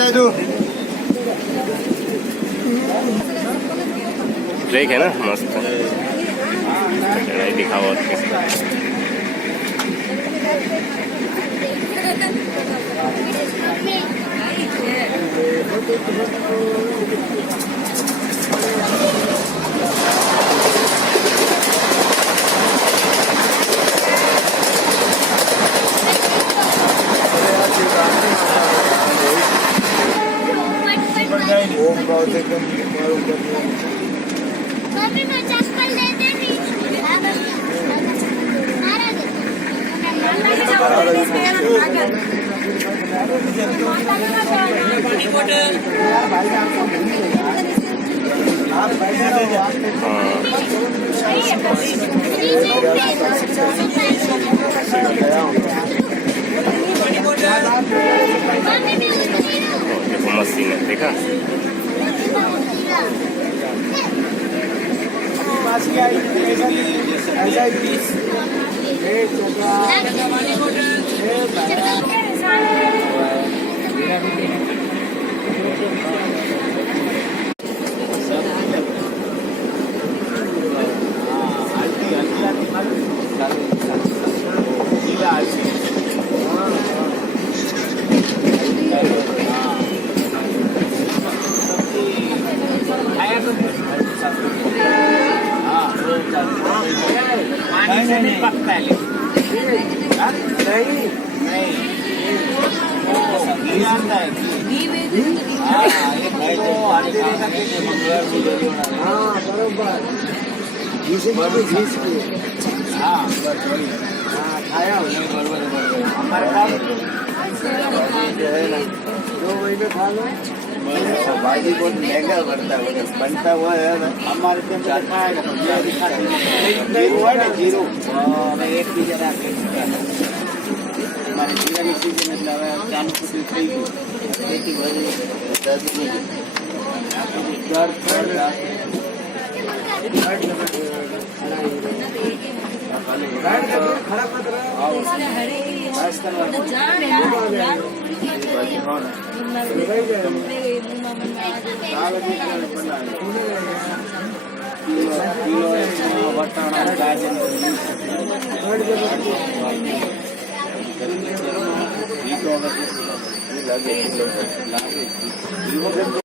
बचाए तू ब्रेक है ना मस्त कढ़ाई दिखाओ मस्त सीन है देखा भाजी बहुत महंगा बनता है बनता हुआ है ना हमारे जीरो एक सीजन हमारे जीरा की सीजन चालू कुछ थी खेती भरी 10